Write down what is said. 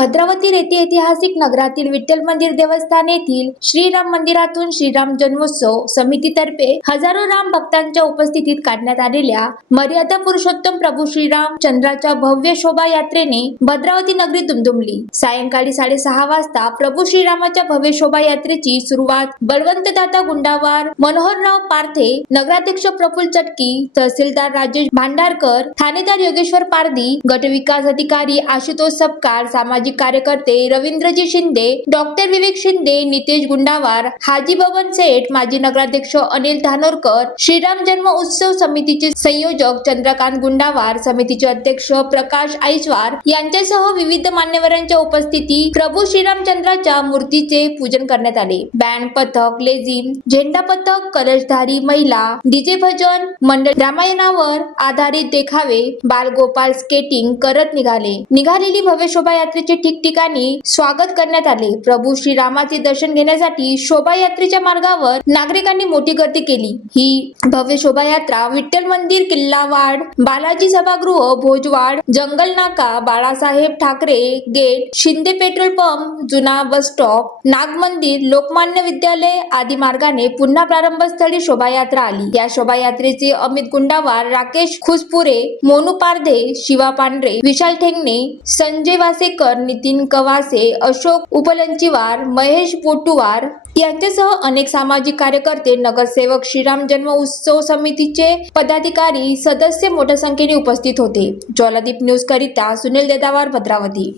भद्रावती येथे ऐतिहासिक नगरातील विठ्ठल मंदिर देवस्थान येथील श्रीराम मंदिरातून श्रीराम जन्मोत्सव समितीतर्फे हजारो राम भक्तांच्या उपस्थितीत काढण्यात आलेल्या मर्यादा पुरुषोत्तम प्रभू श्रीराम चंद्राच्या भव्य शोभायात्रेने भद्रावती नगरी दुमदुमली। सायंकाळी 6:30 वाजता प्रभू श्रीरामाच्या भव्य शोभायात्रेची सुरुवात बळवंतदादा गुंडावार, मनोहरराव पारथे, नगराध्यक्ष प्रफुल्ल चटकी, तहसीलदार राजेश भांडारकर, ठाणेदार योगेश्वर पारधी, गटविकास अधिकारी आशुतोष सपकाळ, सामाजिक कार्यकर्ते रवींद्रजी शिंदे, डॉक्टर विवेक शिंदे, नितेश गुंडावार, हाजी बबन सेठ, माजी नगराध्यक्ष अनिल धानोरकर, श्रीराम जन्म उत्सव समितीचे संयोजक चंद्रकांत गुंडावार, समितीचे अध्यक्ष प्रकाश आईसवार यांच्यासह विविध मान्यवरांच्या उपस्थिती प्रभू श्रीरामचंद्राच्या मूर्तीचे पूजन करण्यात आले। बँड पथक, लेझिम, झेंडा पथक, कलशधारी महिला, डीजे भजन मंडळ, रामायणावर आधारित देखावे, बालगोपाल स्केटिंग करत निघालेली भव्य शोभायात्रेचे ठिकठिकाणी स्वागत करण्यात आले। प्रभू श्रीरामाचे दर्शन घेण्यासाठी शोभायात्रेच्या मार्गावर नागरिकांनी मोठी गर्दी केली। ही भव्य शोभायात्रा विठ्ठल मंदिर, किल्लावाड, बालाजी सभागृह, Bhojwad, Jangal Naka, Balasaheb Thackeray gate, Shinde petrol pump, जुना बस स्टॉप, नाग मंदिर, लोकमान्य विद्यालय आदी मार्गाने पुन्हा प्रारंभस्थळी शोभायात्रा आली। या शोभायात्रेचे अमित गुंडावार, राकेश खुसपुरे, मोनू पारधे, शिवा पांढरे, विशाल ठेंगणे, संजय वासेकर, नितीन कवासे, अशोक उपलंचीवार, महेश पोटुवार यांच्यासह अनेक सामाजिक कार्यकर्ते, नगरसेवक, श्रीराम जन्म उत्सव समितीचे पदाधिकारी, सदस्य मोठ्या संख्येने उपस्थित होते। ज्वालादीप न्यूज करिता सुनील देदावार, भद्रावती।